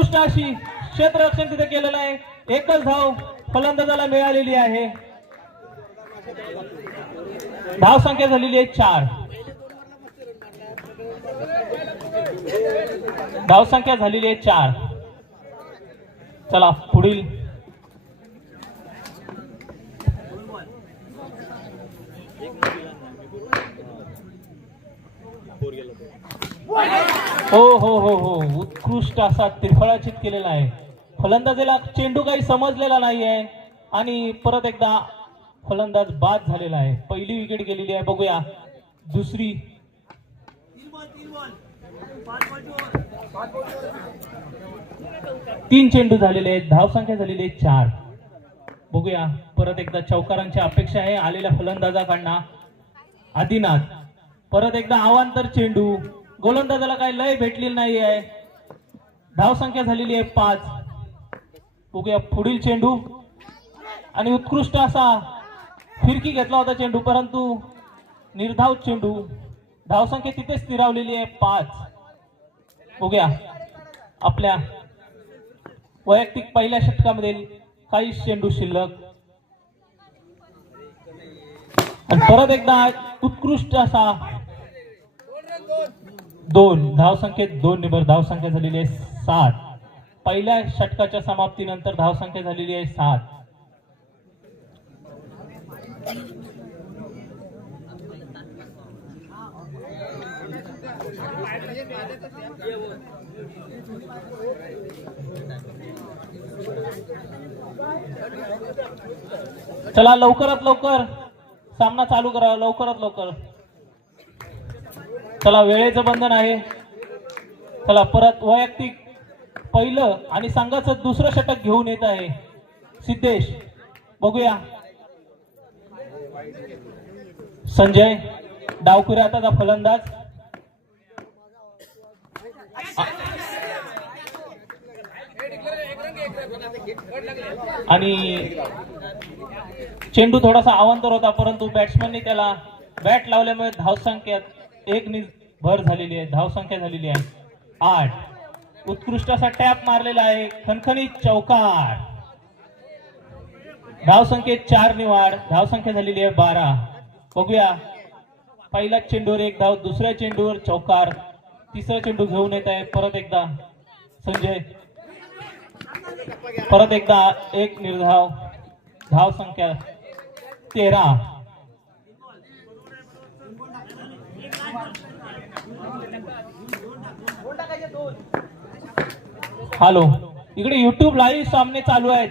उत्कृष्ट अशी क्षेत्ररक्षण तिथे केलेलं आहे. एकच धाव फलंदाजाला मिळालेली आहे. धाव संख्या झालेली आहे चार. धाव संख्या झालेली आहे चार. चला पुढील. हो हो हो हो. उत्कृष्ट असा त्रिफळाचित केलेला आहे. फलंदाजीला चेंडू काही समजलेला नाही आहे आणि परत एकदा फलंदाज बाद झालेला आहे. पहिली विकेट गेलेली आहे. बघूया. दुसरी. तीन चेंडू झालेले आहेत. धावसंख्या झालेली आहे चार. बघूया. परत एकदा चौकारांची अपेक्षा आहे. आलेल्या फलंदाजाकडनं. आदिनाथ. परत एकदा अवांतर चेंडू. गोलंदाजाला काही लय भेटलेली नाही आहे धावसंख्या झालेली आहे पाच. बघूया पुढील चेंडू. आणि उत्कृष्ट असा फिरकी घेतला होता चेंडू परंतु निर्धाव चेंडू. धावसंख्या तिथे स्थिरावलेली आहे पाच. बघूया आपल्या वैयक्तिक पहिल्या षटकामधील काही चेंडू शिल्लक. आणि परत एकदा उत्कृष्ट असा दोन धावसंख्येत दोन निबर धावसंख्या झालेली आहे सात. पहिल्या षटकाच्या समाप्तीनंतर धावसंख्या झालेली आहे सात. चला लवकरात लवकर सामना चालू करा लवकरात लवकर. चला वेळेचं बंधन आहे. चला परत वैयक्तिक पहिलं आणि संघाचं दुसरं षटक घेऊन येत आहे. सिद्धेश बघूया. संजय डावकुऱ्या आताचा फलंदाज. आणि चेंडू थोडासा अवांतर होता परंतु बॅट्समनने त्याला बॅट लावल्यामुळे धावसंख्येत एक नि भर झालेली आहे धावसंख्या झालेली आहे. आठ. उत्कृष्ट असा टॅप मारलेला आहे खणखणीत चौकार. धावसंख्येत चार निवाड धावसंख्या झालेली आहे बारा. बघूया. पहिला चेंडूवर एक धाव दुसऱ्या चेंडूवर चौकार. तिसरा चेंडू घेऊन येत आहे परत एकदा. संजय. परत एकदा एक निर्धाव. धाव संख्या तेरा. हॅलो. इकडे युट्यूब लाईव्ह सामने चालू आहेत.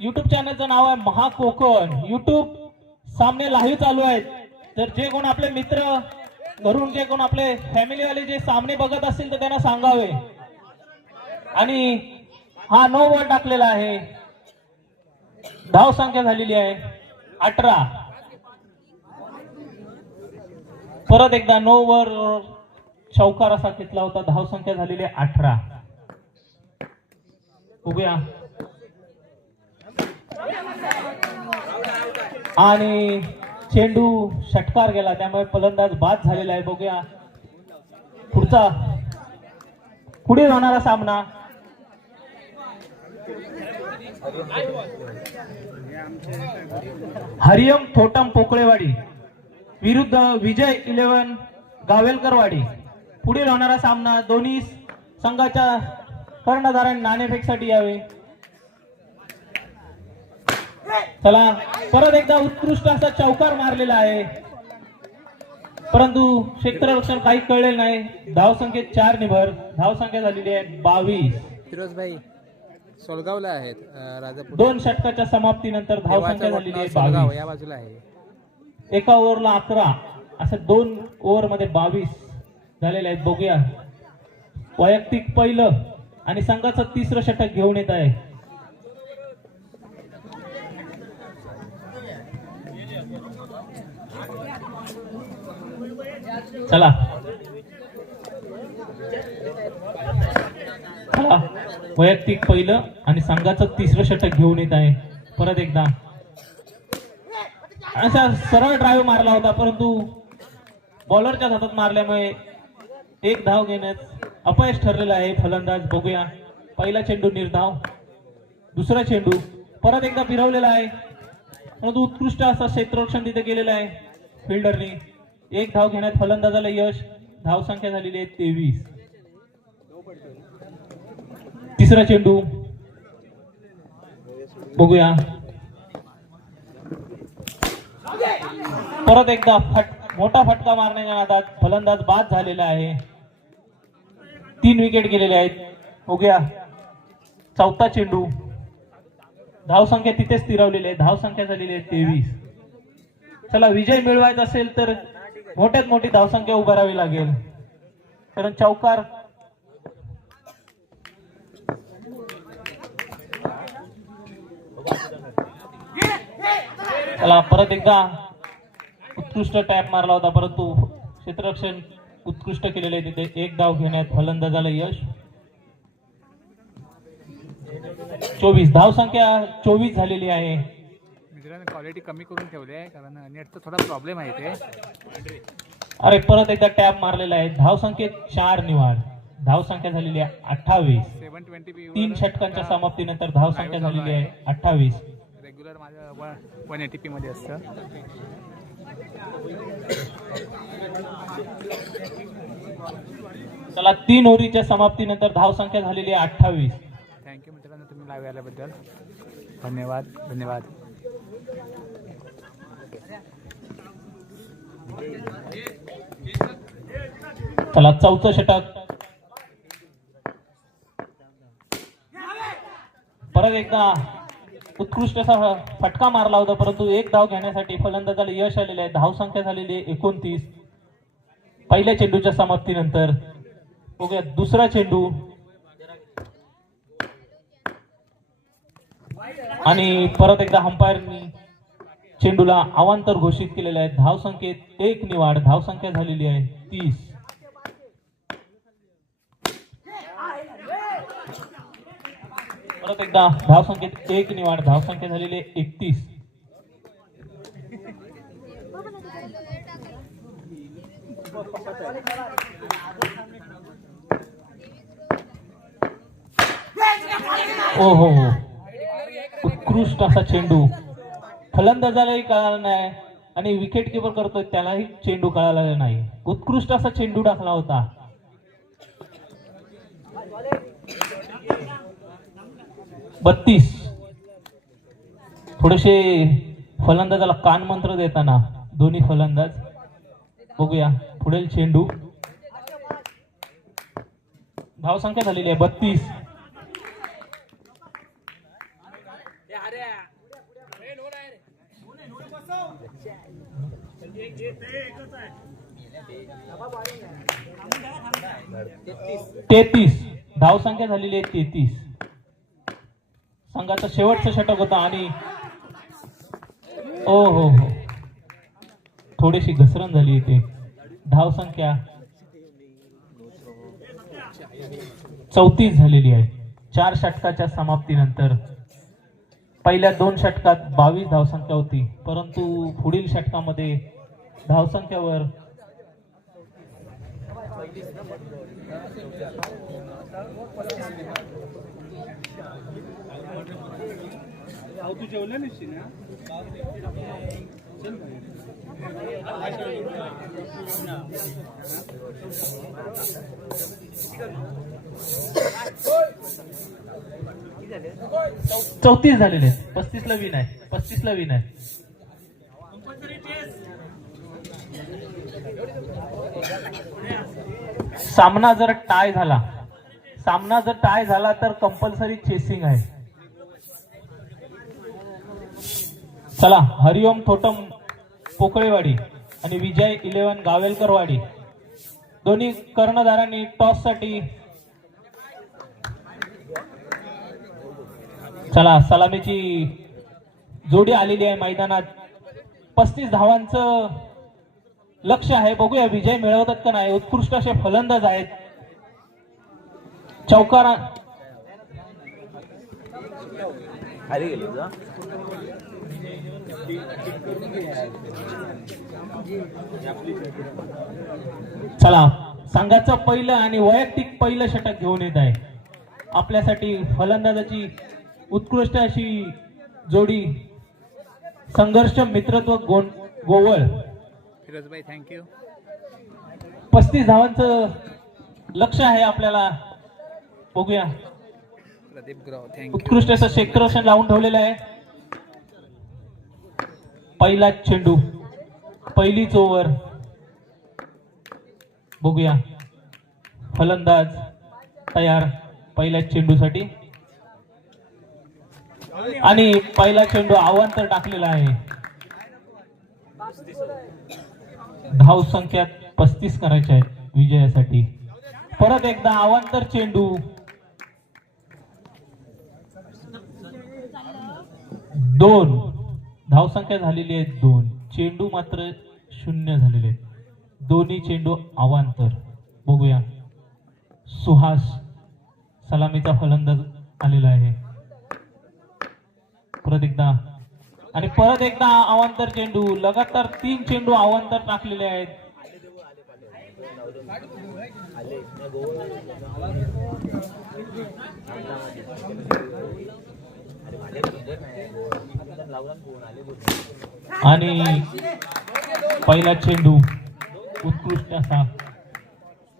युट्यूब चॅनलचं नाव आहे महाकोकण. युट्यूब सामने लाईव्ह चालू आहेत. तर जे कोण आपले मित्र घरून जे कोण आपले फॅमिलीवाले जे सामने बघत असतील तर त्यांना सांगावे. आणि हा नो वर टाकलेला आहे. धाव संख्या झालेली आहे अठरा. परत एकदा नो वर चौकार असा घेतला होता. धाव संख्या झालेली आहे अठरा. उभ्या. आणि चेंडू षटकार गेला. त्यामुळे फलंदाज बाद झालेला आहे. बघूया. पुढचा. पुढे जाणारा सामना. हरियम थोटम पोकळेवाडी. विरुद्ध विजय इलेव्हन गावेलकरवाडी. पुढील होणारा सामना दोन्ही संघाच्या कर्णधारांनी नाणेफेकसाठी यावे. चला परत एकदा उत्कृष्ट असा चौकार मारलेला आहे. परंतु क्षेत्ररक्षण काही कळलेलं नाही. धाव संख्येत चार निभर. धाव संख्या झालेली आहे बावीस. फिरोज भाई सोलगावला आहेत दोन षटकाच्या समाप्तीनंतर धाव संख्या देवाचं झालेली आहे सोलगाव बावीस. या बाजूला आहे. एका ओव्हरला अकरा असं दोन ओव्हरमध्ये बावीस झालेले आहेत. बघूया. वैयक्तिक पहिलं आणि संघाचं तिसरं षटक घेऊन येत आहे. चला. चला. वैयक्तिक पहिलं आणि संघाचं तिसरं षटक घेऊन येत आहे. परत एकदा. असा सरळ ड्राईव्ह मारला होता परंतु बॉलरच्या हातात मारल्यामुळे एक धाव घेण्यात अपयश ठरलेलं आहे. फलंदाज बघूया. पहिला चेंडू निर्धाव दुसरा चेंडू परत एकदा फिरवलेला आहे. परंतु उत्कृष्ट असा क्षेत्ररक्षण तिथे केलेलं आहे. फिल्डरनी एक धाव घेण्यात फलंदाजाला यश धाव संख्या झालेली आहे तेवीस. तिसरा चेंडू बघूया. परत एकदा फट मोठा फटका मारण्याच्या नादात फलंदाज बाद झालेला आहे. तीन विकेट गेलेले आहेत. उग्या चौथा चेंडू. धावसंख्या तिथेच स्थिरावलेली आहे. धावसंख्या झालेली आहे तेवीस. चला विजय मिळवायचा असेल तर मोठ्यात मोठी धावसंख्या उभारावी लागेल. कारण चौकार चला परत एकदा उत्कृष्ट टॅप मारला होता परंतु क्षेत्ररक्षण उत्कृष्ट केलेले आहे तिथे. एक धाव घेण्यात फलंदाजाला यश. चोवीस. धाव संख्या चोवीस झालेली आहे. क्वालिटी कमी करून ठेवली आहे कारण नेटचा थोडा प्रॉब्लेम आहे ते अरे परत एकदा टॅप मारलेला आहे. धाव संख्येत चार निवाड. धाव संख्या झालेली आहे अठ्ठावीस. तीन षटकांच्या समाप्तीनंतर धाव संख्या झालेली आहे अठ्ठावीस. रेग्युलर माझं वन एटी पी मध्ये असतं. चला तीन ओव्हरीच्या समाप्तीनंतर धाव संख्या झालेली आहे अठ्ठावीस. थँक्यू मित्रांनो तुम्ही लाईव्ह आल्याबद्दल. धन्यवाद धन्यवाद. चला चौथं षटक. परत एकदा. उत्कृष्ट असा फटका मारला होता परंतु एक धाव घेण्यासाठी फलंदाजाला यश आलेलं आहे. धाव संख्या झालेली आहे एकोणतीस. पहिल्या चेंडूच्या समाप्तीनंतर बघूया दुसरा चेंडू. आणि परत एकदा अंपायरनी चेंडूला अवांतर घोषित केलेला आहे. धाव संख्येत एक निवाड धाव संख्या झालेली आहे तीस. परत एकदा धाव संख्येत एक निवाड धाव संख्या झालेली एकतीस. ओ हो हो. उत्कृष्ट असा चेंडू. फलंदाजालाही कळाला नाही आणि विकेट किपर करतोय त्यालाही चेंडू कळाला नाही. उत्कृष्ट असा चेंडू टाकला होता. बत्तीस. थोडेसे फलंदाजाला कान मंत्र देताना दोन्ही फलंदाज. बघूया पुढील चेंडू. धावसंख्या झालेली आहे बत्तीस. तेहतीस. धावसंख्या झालेली आहे तेहतीस. संघाचा शेवटचा षटक होता आणि ओ हो हो. थोडीशी घसरण झाली इथे. धावसंख्या चौतीस झालेली आहे. चार षटकाच्या समाप्तीनंतर पहिल्या दोन षटकात बावीस धावसंख्या होती. परंतु पुढील षटकामध्ये धावसंख्यावर तू जेवले नसशील ना चौतीस झालेले पस्तीस ला विन आहे. पस्तीस ला विन आहे. कंपल्सरी सामना जर टाय झाला सामना जर टाय झाला तर कंपल्सरी चेसिंग आहे. चला हरिओम थोटम पोकळेवाडी आणि विजय इलेव्हन गावेलकरवाडी. दोन्ही कर्णधारांनी टॉससाठी चला सलामीची जोडी आलेली आहे मैदानात. पस्तीस धावांचं लक्ष आहे बघूया विजय मिळवतात का नाही. उत्कृष्ट असे फलंदाज आहेत. चौकारा चला संघाचं पहिलं आणि वैयक्तिक पहिलं षटक घेऊन येत आहे. आपल्यासाठी फलंदाजाची उत्कृष्ट अशी जोडी संघर्ष मित्रत्व गोवळ. फिरोजबाई थँक्यू पस्तीस धावांचं लक्ष आहे आपल्याला. बघूया. प्रदीप ग्रह थँक्यू उत्कृष्ट असं क्षेत्ररक्षण लावून ठेवलेलं आहे. पहिला चेंडू. पहिलीच ओव्हर बघूया. फलंदाज तयार पहिल्या चेंडूसाठी. आणि पहिला चेंडू अवांतर टाकलेला आहे. धाव संख्या पस्तीस करायच्या आहेत विजयासाठी. परत एकदा अवांतर चेंडू. दोन. धावसंख्या झालेली आहे दोन. चेंडू मात्र शून्य झालेले आहेत. दोन्ही चेंडू अवांतर बघूया. सुहास सलामीचा फलंदाज आलेला आहे. परत एकदा आणि परत एकदा अवांतर चेंडू लगातार तीन चेंडू अवांतर टाकलेले आहेत. आणि पहिला चेंडू उत्कृष्ट असा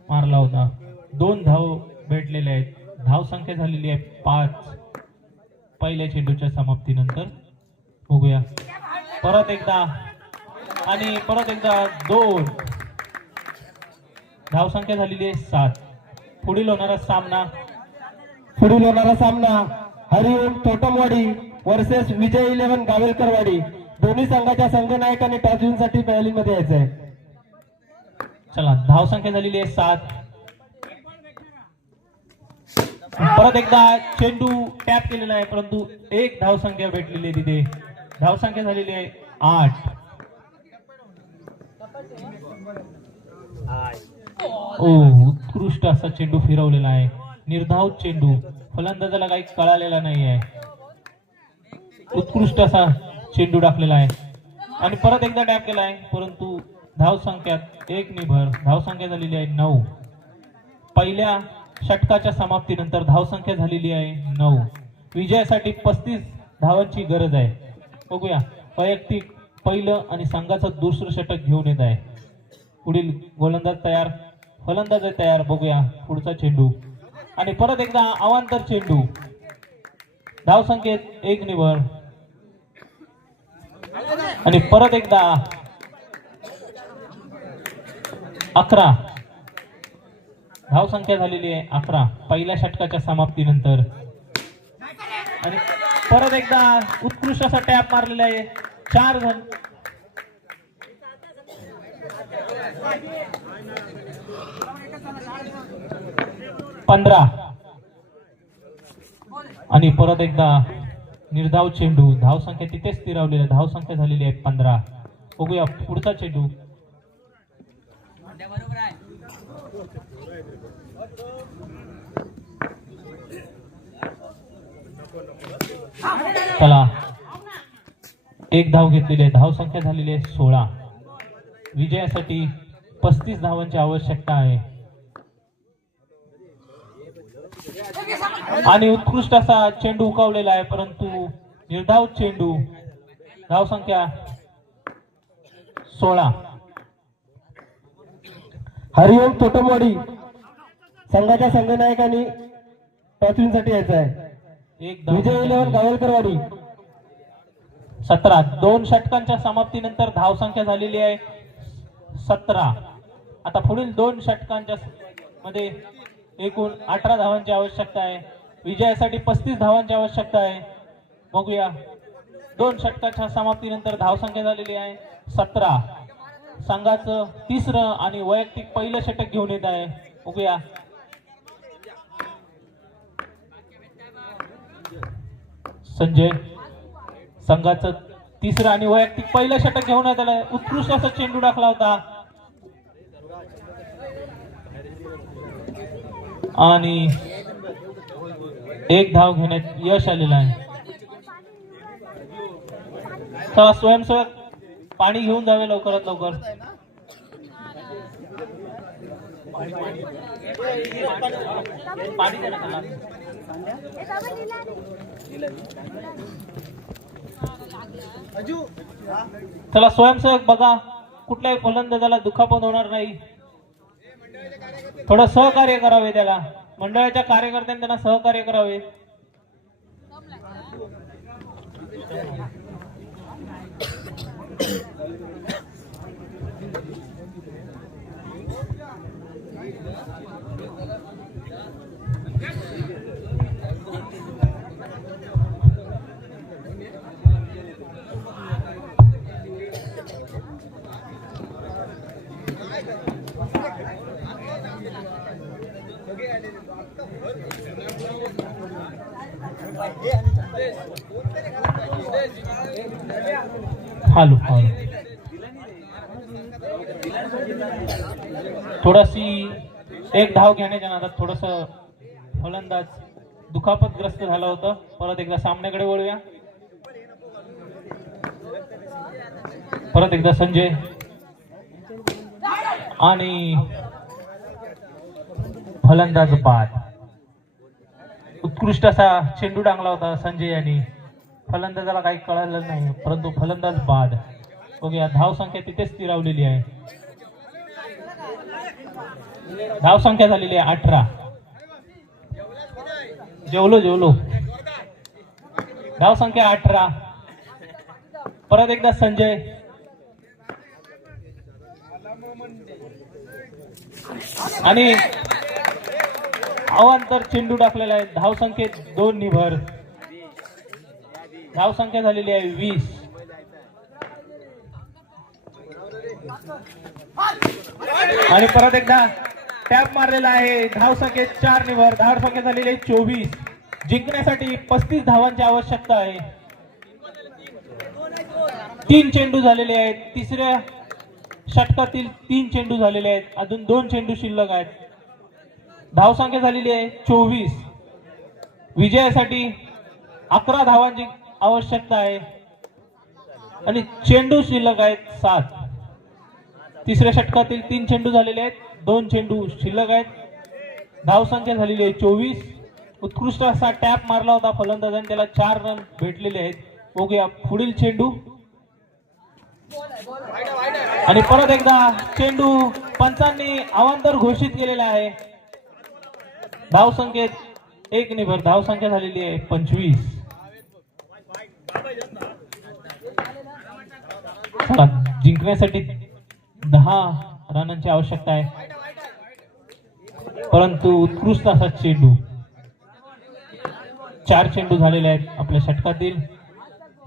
मारला होता. दोन धाव भेटलेले आहेत. धाव संख्या झालेली आहे पाच. पहिल्या चेंडूच्या समाप्तीनंतर बघूया. परत एकदा. आणि परत एकदा दोन. धाव संख्या झालेली आहे सात. पुढील होणारा सामना. पुढील होणारा सामना हरिओम तोटमवाडी वर्सेस विजय इलेव्हन गावेलकरवाडी. दोन्ही संघाच्या संघनायकांनी टॉससाठी बॅलिंगमध्ये यायचं आहे चला धाव संख्या झालेली आहे सात. परत एकदा चेंडू टॅप केलेला आहे परंतु एक धाव संख्या भेटलेली आहे तिथे. धाव संख्या झालेली आहे. आठ. ओ उत्कृष्ट असा चेंडू फिरवलेला आहे. निर्धाव चेंडू. फलंदाजाला काही कळालेला नाही आहे उत्कृष्ट असा चेंडू टाकलेला आहे. आणि परत एकदा टॅप केला आहे परंतु धावसंख्यात एक निभर धाव संख्या झालेली आहे नऊ. पहिल्या षटकाच्या समाप्तीनंतर धाव संख्या झालेली आहे नऊ. विजयासाठी पस्तीस धावांची गरज आहे. बघूया. वैयक्तिक पहिलं आणि संघाचं दुसरं षटक घेऊन येत आहे. पुढील गोलंदाज तयार फलंदाज तयार बघूया. पुढचा चेंडू. आणि परत एकदा अवांतर चेंडू. धाव संख्येत एक निवड. आणि परत एकदा अकरा. धाव संख्या झालेली आहे अकरा. पहिल्या षटकाच्या समाप्तीनंतर. आणि परत एकदा उत्कृष्ट असा टॅप मारलेला आहे. चार जण. पंधरा. आणि परत एकदा निर्धाव चेंडू. धावसंख्या तिथेच स्थिरावलेली आहे. धावसंख्या झालेली आहे पंधरा. बघूया पुढचा चेंडू. चला. एक धाव घेतलेली आहे. धाव संख्या झालेली आहे सोळा. विजयासाठी पस्तीस धावांची आवश्यकता आहे. आणि उत्कृष्ट असा चेंडू उकावलेला आहे परंतु निर्धाव चेंडू धाव संख्या सोळा. हरिओम तोटमवाडी संघाच्या संघनायकांनी टॉस यायचं आहे. विजय इलेव्हन गावेलकरवाडी सतरा. दोन षटकांच्या समाप्तीनंतर धावसंख्या झालेली आहे. सतरा. आता पुढील दोन षटकांच्या मध्ये एकूण अठरा धावांची आवश्यकता आहे. विजयासाठी पस्तीस धावांची आवश्यकता आहे. बघूया. दोन षटकाच्या समाप्तीनंतर धावसंख्या झालेली आहे. सतरा. संघाचं तिसरं आणि वैयक्तिक पहिलं षटक घेऊन येत आहे. बघूया. संजय. संघाचं तिसरं आणि वैयक्तिक पहिलं षटक घेऊन येत आलाय उत्कृष्ट असा चेंडू टाकला होता. आणि एक धाव घेण्यात यश आलेलं आहे. चला स्वयंसेवक पाणी घेऊन जावे लवकरात लवकर. पाणी चला स्वयंसेवक बघा. कुठल्याही फलंदाजाला दुखापत होणार नाही. थोडं सहकार्य करावे त्याला. मंडळाच्या कार्यकर्त्यांनी त्यांना सहकार्य करावे. आलो आलो. थोडीशी एक धाव घेण्याच्या नादात थोडस फलंदाज दुखापतग्रस्त झालं होतं. परत एकदा सामन्याकडे वळूया. परत एकदा संजय. आणि फलंदाज बाद. उत्कृष्ट असा चेंडू टांगला होता संजय यांनी फलंदाजाला काही कळालं नाही परंतु फलंदाज बाद. बघूया धावसंख्या तिथेच स्थिरावलेली आहे. धावसंख्या झालेली आहे अठरा. जेवलो जेवलो. धावसंख्या अठरा. परत एकदा संजय. आणि अवांतर चेंडू टाकलेला आहे. धावसंख्येत दोन निभर. धाव संख्या झालेली आहे वीस. आणि परत एकदा टॅप मारलेला आहे. धाव संख्येत चार निवर धाव संख्या झालेली आहे चोवीस. जिंकण्यासाठी पस्तीस धावांची आवश्यकता आहे. तीन चेंडू झालेले आहेत. तिसऱ्या षटकातील तीन चेंडू झालेले आहेत. अजून दोन चेंडू शिल्लक आहेत. धाव संख्या झालेली आहे चोवीस. विजयासाठी अकरा धावांची आवश्यकता आहे. आणि चेंडू शिल्लक आहेत सात. तिसऱ्या षटकातील तीन चेंडू झालेले आहेत. दोन चेंडू शिल्लक आहेत. धावसंख्या झालेली आहे चोवीस. उत्कृष्ट असा टॅप मारला होता फलंदाजाने. त्याला चार रन भेटलेले आहेत. बघूया पुढील चेंडू. आणि परत एकदा चेंडू पंचांनी अवांतर घोषित केलेला आहे. धावसंख्येत एक निभर. धावसंख्या झालेली आहे पंचवीस. चला, जिंकण्यासाठी दहा रनांची आवश्यकता आहे. परंतु उत्कृष्ट असा चेंडू. चार चेंडू झालेले आहेत आपल्या षटकातील.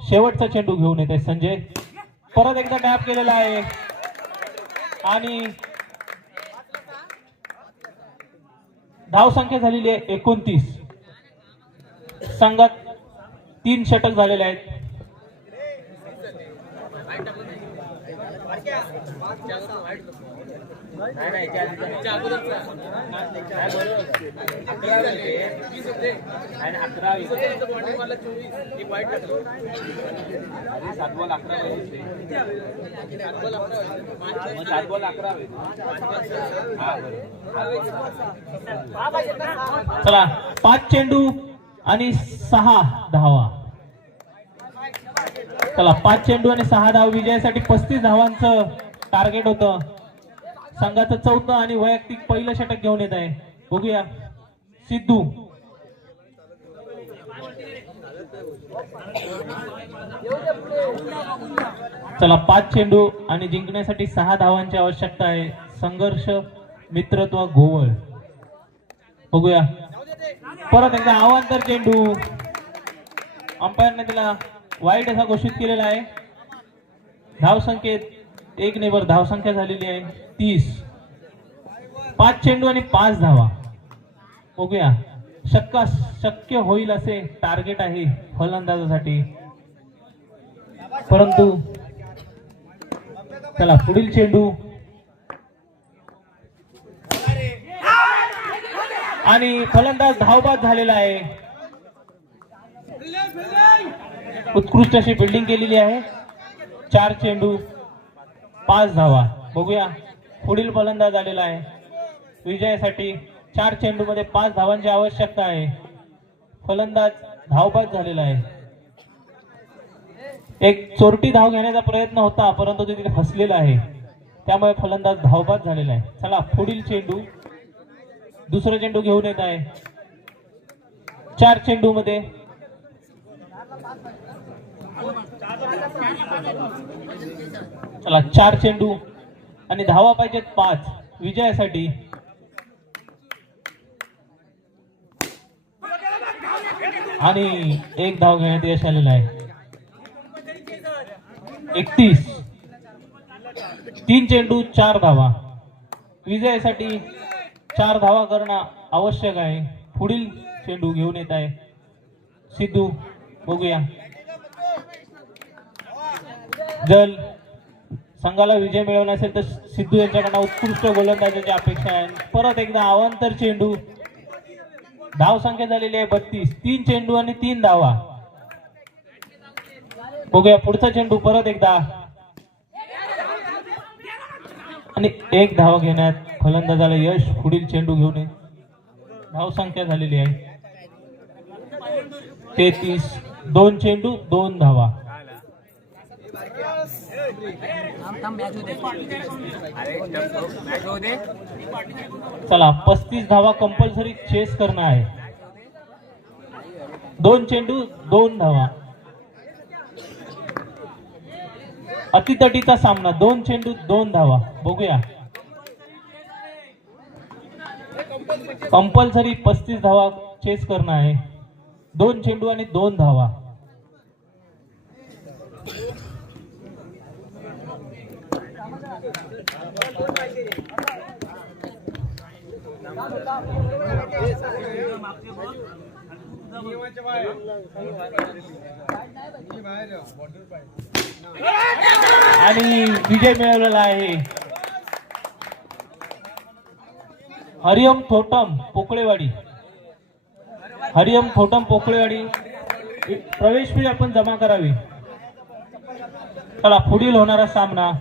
शेवटचा चेंडू घेऊन येत आहे संजय. परत एकदा टॅप केलेला आहे. आणि धाव संख्या झालेली आहे एकोणतीस. संघात तीन षटक झालेले आहेत. चला पाच चेंडू आणि सहा धावा. चला पाच चेंडू आणि सहा धाव. विजयासाठी पस्तीस धावांचं टार्गेट होतं. संघाचं चौथं आणि वैयक्तिक पहिलं षटक घेऊन येत आहे. बघूया. सिद्धू. चला पाच चेंडू आणि जिंकण्यासाठी सहा धावांची आवश्यकता आहे. संघर्ष मित्रत्व गोवळ. बघूया. परत एकदा अवांतर चेंडू. अंपायरने त्याला वाईट असा घोषित केलेला आहे. धावसंख्येत एक नेबर धावसंख्या झालेली आहे. तीस. पाच चेंडू आणि पाच धावा. बघूया. शक्य शक्य होईल असे टार्गेट आहे फलंदाजासाठी. परंतु त्याला पुढील चेंडू आणि फलंदाज धावबाद झालेला आहे. उत्कृष्ट अशी बिल्डिंग केलेली आहे. चार चेंडू पाच धावा. बघूया पुढील फलंदाज आलेला आहे. विजयासाठी चार चेंडू मध्ये पाच धावांची आवश्यकता आहे. फलंदाज धावबाद झालेला आहे. एक चोरटी धाव घेण्याचा प्रयत्न होता परंतु तिथे फसलेला आहे. त्यामुळे फलंदाज धावबाद झालेला आहे. चला पुढील चेंडू दुसरा चेंडू घेऊन येत आहे. चार चेंडू मध्ये चला चार चेंडू आणि धावा पाहिजेत पाच विजयासाठी. आणि एक धाव घेण्यात यश आलेला आहे. एकतीस. तीन चेंडू चार धावा. विजयासाठी चार धावा करणं आवश्यक आहे. पुढील चेंडू घेऊन येत आहे. सिद्धू बघूया. जल संघाला विजय मिळवणे असेल तर सिद्धू यांच्याकडनं उत्कृष्ट गोलंदाजाची अपेक्षा आहे. परत एकदा अवांतर चेंडू. धाव संख्या झालेली आहे बत्तीस. तीन चेंडू आणि तीन धावा. बघूया पुढचा चेंडू परत एकदा. आणि एक धाव घेण्यात फलंदाजाला यश पुढील चेंडू घेऊन ये. धावसंख्या झालेली आहे. तेहतीस दोन चेंडू दोन धावा. चला पस्तीस धावा कंपल्सरी चेस करणं आहे. दोन चेंडू दोन धावा. अतितटीचा सामना दोन चेंडू दोन धावा. बघूया. कंपल्सरी पस्तीस धावा चेस करणं आहे. दोन चेंडू आणि दोन धावा. आणि विजय मिळवलेला आहे. हरिओम थोटम पोकळेवाडी. हरिओम थोटम पोकळेवाडी. प्रवेश फी आपण जमा करावी. चला पुढील होणारा सामना.